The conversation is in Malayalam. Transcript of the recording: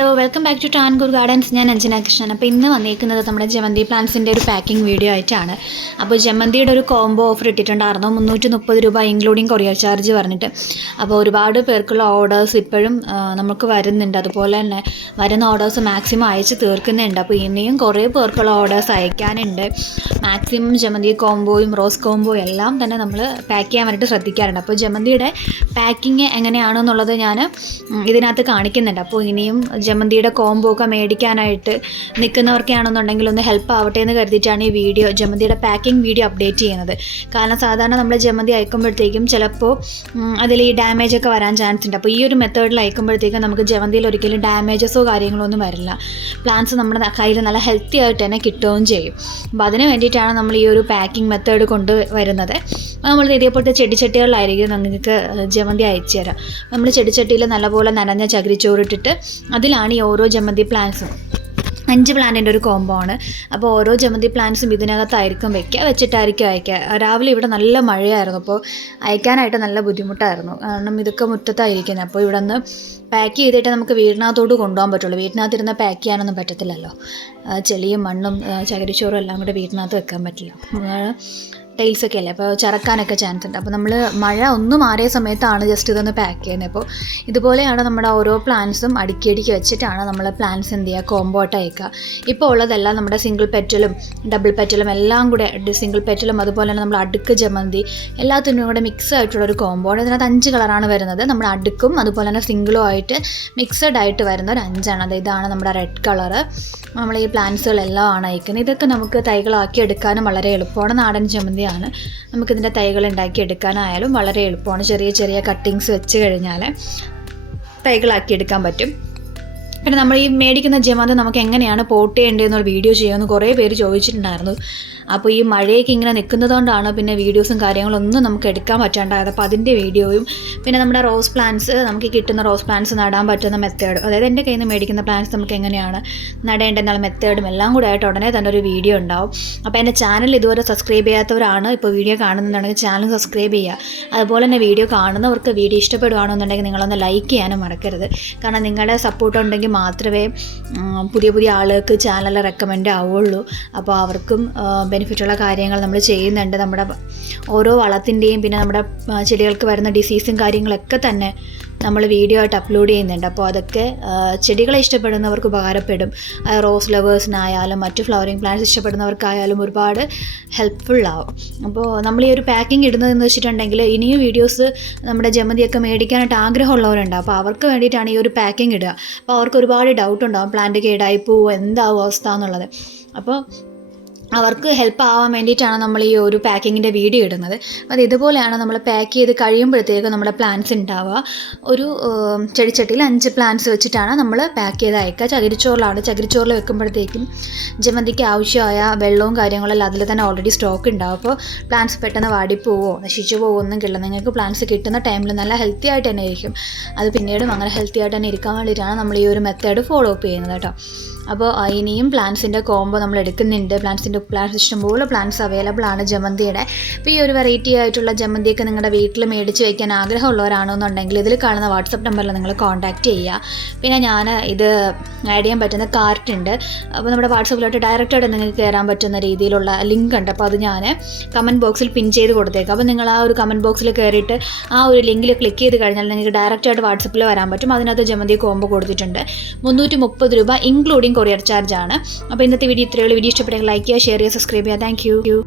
Hello welcome back to Tankur Gardens. ഞാൻ അഞ്ജന കൃഷ്ണൻ. അപ്പോൾ ഇന്ന് വന്നിരിക്കുന്നത് നമ്മുടെ ജമന്തി പ്ലാന്റ്സിൻ്റെ ഒരു പാക്കിംഗ് വീഡിയോ ആയിട്ടാണ്. അപ്പോൾ ജമന്തിയുടെ ഒരു കോംബോ ഓഫർ ഇട്ടിട്ടുണ്ടായിരുന്നു, 330 രൂപ ഇൻക്ലൂഡിങ് കൊറിയർ ചാർജ് പറഞ്ഞിട്ട്. അപ്പോൾ ഒരുപാട് പേർക്കുള്ള ഓർഡേഴ്സ് ഇപ്പോഴും നമുക്ക് വരുന്നുണ്ട്. അതുപോലെ തന്നെ വരുന്ന ഓർഡേഴ്സ് മാക്സിമം അയച്ച് തീർക്കുന്നുണ്ട്. അപ്പോൾ ഇനിയും കുറേ പേർക്കുള്ള ഓർഡേഴ്സ് അയക്കാനുണ്ട്. മാക്സിമം ജമന്തി കോംബോയും റോസ് കോംബോയും എല്ലാം തന്നെ നമ്മൾ പാക്ക് ചെയ്യാൻ വേണ്ടിയിട്ട് ശ്രദ്ധിക്കാറുണ്ട്. അപ്പോൾ ജമന്തിയുടെ പാക്കിങ് എങ്ങനെയാണെന്നുള്ളത് ഞാൻ ഇതിനകത്ത് കാണിക്കുന്നുണ്ട്. അപ്പോൾ ഇനിയും ജമന്തിയുടെ കോംബോ ഒക്കെ മേടിക്കാനായിട്ട് നിൽക്കുന്നവർക്കാണെന്നുണ്ടെങ്കിൽ ഒന്ന് ഹെൽപ്പ് ആവട്ടെ എന്ന് കരുതിയിട്ടാണ് ഈ വീഡിയോ, ജമന്തിയുടെ പാക്കിംഗ് വീഡിയോ അപ്ഡേറ്റ് ചെയ്യുന്നത്. കാരണം സാധാരണ നമ്മൾ ജമന്തി അയക്കുമ്പോഴത്തേക്കും ചിലപ്പോൾ അതിൽ ഈ ഡാമേജ് ഒക്കെ വരാൻ ചാൻസ് ഉണ്ട്. അപ്പോൾ ഈ ഒരു മെത്തേഡിൽ അയക്കുമ്പോഴത്തേക്കും നമുക്ക് ജമന്തിയിൽ ഒരിക്കലും ഡാമേജസോ കാര്യങ്ങളോ ഒന്നും വരില്ല. പ്ലാന്റ്സ് നമ്മുടെ കയ്യിൽ നല്ല ഹെൽത്തി ആയിട്ട് തന്നെ കിട്ടുകയും ചെയ്യും. അപ്പോൾ അതിന് വേണ്ടിയിട്ടാണ് നമ്മൾ ഈ ഒരു പാക്കിംഗ് മെത്തേഡ് കൊണ്ടുവരുന്നത്. നമ്മൾ ഇതേപോലത്തെ ചെടിച്ചട്ടികളിലായിരിക്കും നിങ്ങൾക്ക് ജമന്തി അയച്ചു തരാം. നമ്മൾ ചെടിച്ചട്ടിയിൽ നല്ലപോലെ നനഞ്ഞ ചകിരിച്ചോറിട്ടിട്ട് അതിലാണ് ഈ ഓരോ ജമന്തി പ്ലാന്റ്സും, 5 പ്ലാന്റിൻ്റെ ഒരു കോംബോ ആണ്. അപ്പോൾ ഓരോ ജമന്തി പ്ലാന്റ്സും ഇതിനകത്തായിരിക്കും വെച്ചിട്ടായിരിക്കും അയക്കുക. രാവിലെ ഇവിടെ നല്ല മഴയായിരുന്നു, അപ്പോൾ അയക്കാനായിട്ട് നല്ല ബുദ്ധിമുട്ടായിരുന്നു. കാരണം ഇതൊക്കെ മുറ്റത്തായിരിക്കുന്നത്. അപ്പോൾ ഇവിടെ നിന്ന് പാക്ക് ചെയ്തിട്ട് നമുക്ക് വീടിനകത്തോട്ട് കൊണ്ടുപോകാൻ പറ്റുള്ളൂ. വീടിനകത്തിരുന്ന് പാക്ക് ചെയ്യാനൊന്നും പറ്റത്തില്ലല്ലോ. ചെളിയും മണ്ണും ചകിരിച്ചോറും എല്ലാം കൂടെ വീടിനകത്ത് വെക്കാൻ പറ്റില്ല. ടൈൽസൊക്കെ അല്ലേ, അപ്പോൾ ചറക്കാനൊക്കെ ചാൻസ് ഉണ്ട്. അപ്പോൾ നമ്മൾ മഴ ഒന്ന് മാറിയ സമയത്താണ് ജസ്റ്റ് ഇതൊന്ന് പാക്ക് ചെയ്യുന്നത്. അപ്പോൾ ഇതുപോലെയാണ് നമ്മുടെ ഓരോ പ്ലാന്റ്സും അടുക്കി വെച്ചിട്ടാണ് നമ്മൾ പ്ലാന്റ്സ് എന്ത് ചെയ്യുക, കോംബോ ആയിട്ട് അയക്കുക. ഇപ്പോൾ ഉള്ളതെല്ലാം നമ്മുടെ സിംഗിൾ പെറ്റലും ഡബിൾ പെറ്റലും എല്ലാം കൂടെ, സിംഗിൾ പെറ്റലും അതുപോലെ തന്നെ നമ്മൾ അടുക്ക് ജമന്തി എല്ലാത്തിനും കൂടെ മിക്സ് ആയിട്ടുള്ളൊരു കോംബോ ആണ്. ഇതിനകത്ത് 5 കളറാണ് വരുന്നത്. നമ്മുടെ അടുക്കും അതുപോലെ തന്നെ സിംഗിളും ആയിട്ട് മിക്സഡ് ആയിട്ട് വരുന്ന ഒരു 5ആണ്. അത് ഇതാണ് നമ്മുടെ റെഡ് കളറ്. നമ്മൾ ഈ പ്ലാന്റ്സുകളെല്ലാം ആണ് അയക്കുന്നത്. ഇതൊക്കെ നമുക്ക് തൈകളാക്കി എടുക്കാനും വളരെ എളുപ്പമാണ്. നാടൻ ജമന്തിയാണ്. നമുക്കിതിൻ്റെ തൈകൾ ഉണ്ടാക്കി എടുക്കാനായാലും വളരെ എളുപ്പമാണ്. ചെറിയ ചെറിയ കട്ടിങ്സ് വെച്ച് കഴിഞ്ഞാൽ തൈകളാക്കി എടുക്കാൻ പറ്റും. പിന്നെ നമ്മൾ ഈ മേടിക്കുന്ന ജമന്തി നമുക്ക് എങ്ങനെയാണ് പോട്ട് ചെയ്യേണ്ടതെന്നൊരു വീഡിയോ ചെയ്യുമെന്ന് കുറേ പേര് ചോദിച്ചിട്ടുണ്ടായിരുന്നു. അപ്പോൾ ഈ മഴയൊക്കെ ഇങ്ങനെ നിൽക്കുന്നതുകൊണ്ടാണ് പിന്നെ വീഡിയോസും കാര്യങ്ങളൊന്നും നമുക്ക് എടുക്കാൻ പറ്റാണ്ടായത്. അപ്പോൾ അതിൻ്റെ വീഡിയോയും പിന്നെ നമ്മുടെ റോസ് പ്ലാന്റ്സ്, നമുക്ക് കിട്ടുന്ന റോസ് പ്ലാന്റ്സ് നടാൻ പറ്റുന്ന മെത്തേഡും, അതായത് എൻ്റെ കയ്യിൽ നിന്ന് മേടിക്കുന്ന പ്ലാന്റ്സ് നമുക്ക് എങ്ങനെയാണ് നടേണ്ടതെന്നുള്ള മെത്തേഡും എല്ലാം കൂടെ ആയിട്ട് ഉടനെ തന്നെ ഒരു വീഡിയോ ഉണ്ടാവും. അപ്പോൾ എൻ്റെ ചാനൽ ഇതുവരെ സബ്സ്ക്രൈബ് ചെയ്യാത്തവരാണ് ഇപ്പോൾ വീഡിയോ കാണുന്നുണ്ടെങ്കിൽ ചാനൽ സബ്സ്ക്രൈബ് ചെയ്യുക. അതുപോലെ തന്നെ വീഡിയോ കാണുന്നവർക്ക് വീഡിയോ ഇഷ്ടപ്പെടുകയാണെന്നുണ്ടെങ്കിൽ നിങ്ങളൊന്ന് ലൈക്ക് ചെയ്യാനും മറക്കരുത്. കാരണം നിങ്ങളുടെ സപ്പോർട്ട് ഉണ്ടെങ്കിൽ മാത്രമേ പുതിയ ആളുകൾക്ക് ചാനൽ റെക്കമെൻഡ് ആവുള്ളൂ. അപ്പോൾ അവർക്കും ബെനിഫിറ്റുള്ള കാര്യങ്ങൾ നമ്മൾ ചെയ്യുന്നുണ്ട്. നമ്മുടെ ഓരോ വളത്തിൻ്റെയും പിന്നെ നമ്മുടെ ചെടികൾക്ക് വരുന്ന ഡിസീസും കാര്യങ്ങളൊക്കെ തന്നെ നമ്മൾ വീഡിയോ ആയിട്ട് അപ്ലോഡ് ചെയ്യുന്നുണ്ട്. അപ്പോൾ അതൊക്കെ ചെടികളെ ഇഷ്ടപ്പെടുന്നവർക്ക് ഉപകാരപ്പെടും. റോസ് ലവേഴ്സിനായാലും മറ്റ് ഫ്ലവറിങ് പ്ലാന്റ്സ് ഇഷ്ടപ്പെടുന്നവർക്കായാലും ഒരുപാട് ഹെൽപ്ഫുള്ളാവും. അപ്പോൾ നമ്മൾ ഈ ഒരു പാക്കിംഗ് ഇടുന്നതെന്ന് വെച്ചിട്ടുണ്ടെങ്കിൽ ഇനിയും വീഡിയോസ് നമ്മുടെ ജമന്തിയൊക്കെ മേടിക്കാനായിട്ട് ആഗ്രഹമുള്ളവരുണ്ട്. അപ്പോൾ അവർക്ക് വേണ്ടിയിട്ടാണ് ഈ ഒരു പാക്കിംഗ് ഇടുക. അപ്പോൾ അവർക്ക് ഒരുപാട് ഡൗട്ട് ഉണ്ടാവും, പ്ലാന്റ് കേടായി പോവും, എന്താവും അവസ്ഥ എന്നുള്ളത്. അപ്പോൾ അവർക്ക് ഹെൽപ്പ് ആവാൻ വേണ്ടിയിട്ടാണ് നമ്മൾ ഈ ഒരു പാക്കിങ്ങിൻ്റെ വീഡിയോ ഇടുന്നത്. അത് ഇതുപോലെയാണ് നമ്മൾ പാക്ക് ചെയ്ത് കഴിയുമ്പോഴത്തേക്കും നമ്മുടെ പ്ലാന്റ്സ് ഉണ്ടാവുക. ഒരു ചെടിച്ചട്ടിയിൽ 5 പ്ലാന്റ്സ് വെച്ചിട്ടാണ് നമ്മൾ പാക്ക് ചെയ്ത് അയക്കുക. ചകിരിച്ചോറിൽ വെക്കുമ്പോഴത്തേക്കും ജമന്തിക്ക് ആവശ്യമായ വെള്ളവും കാര്യങ്ങളെല്ലാം അതിൽ തന്നെ ഓൾറെഡി സ്റ്റോക്ക് ഉണ്ടാവും. അപ്പോൾ പ്ലാന്റ്സ് പെട്ടെന്ന് വാടിപ്പോവോ നശിച്ചു പോവോ ഒന്നും കിട്ടില്ല. നിങ്ങൾക്ക് പ്ലാന്റ്സ് കിട്ടുന്ന ടൈമിൽ നല്ല ഹെൽത്തി ആയിട്ട് തന്നെ ഇരിക്കും. അത് പിന്നീടും അങ്ങനെ ഹെൽത്തി ആയിട്ട് തന്നെ ഇരിക്കാൻ വേണ്ടിയിട്ടാണ് നമ്മൾ ഈ ഒരു മെത്തേഡ് ഫോളോ അപ്പ് ചെയ്യുന്നത് കേട്ടോ. അപ്പോൾ ഇനിയും പ്ലാന്റ്സിൻ്റെ കോംബോ നമ്മൾ എടുക്കുന്നുണ്ട്. പ്ലാന്റ്സ് ഇഷ്ടംപോലെ പ്ലാന്റ്സ് അവൈലബിൾ ആണ് ജമന്തിയുടെ. അപ്പോൾ ഈ ഒരു വെറൈറ്റി ആയിട്ടുള്ള ജമന്തിയൊക്കെ നിങ്ങളുടെ വീട്ടിൽ മേടിച്ച് വയ്ക്കാൻ ആഗ്രഹമുള്ളവരാണെന്നുണ്ടെങ്കിൽ ഇതിൽ കാണുന്ന വാട്സപ്പ് നമ്പറിൽ നിങ്ങൾ കോൺടാക്റ്റ് ചെയ്യുക. പിന്നെ ഞാൻ ഇത് ആഡ് ചെയ്യാൻ പറ്റുന്ന കാർട്ട് ഉണ്ട്. അപ്പോൾ നമ്മുടെ വാട്സപ്പിലോട്ട് ഡയറക്റ്റായിട്ട് നിങ്ങൾക്ക് കയറാൻ പറ്റുന്ന രീതിയിലുള്ള ലിങ്ക് ഉണ്ട്. അപ്പോൾ അത് ഞാൻ കമൻറ്റ് ബോക്സിൽ പിൻ ചെയ്ത് കൊടുത്തേക്കാം. അപ്പോൾ നിങ്ങൾ ആ ഒരു കമൻറ്റ് ബോക്സിൽ കയറിയിട്ട് ആ ഒരു ലിങ്കിൽ ക്ലിക്ക് ചെയ്ത് കഴിഞ്ഞാൽ നിങ്ങൾക്ക് ഡയറക്റ്റായിട്ട് വാട്സപ്പിൽ വരാൻ പറ്റും. അതിനകത്ത് ജമന്തി കോംബോ കൊടുത്തിട്ടുണ്ട്. 330 രൂപ ഇൻക്ലൂഡിങ് കൊറിയർ ചാർജ് ആണ്. അപ്പോൾ ഇന്നത്തെ വീഡിയോ ഇത്രയുള്ള. വീഡിയോ ഇഷ്ടപ്പെട്ടെങ്കിൽ ലൈക്ക് ചെയ്യുക, ഷെയർ ചെയ്യുക, സബ്സ്ക്രൈബ് ചെയ്യുക. Thank you.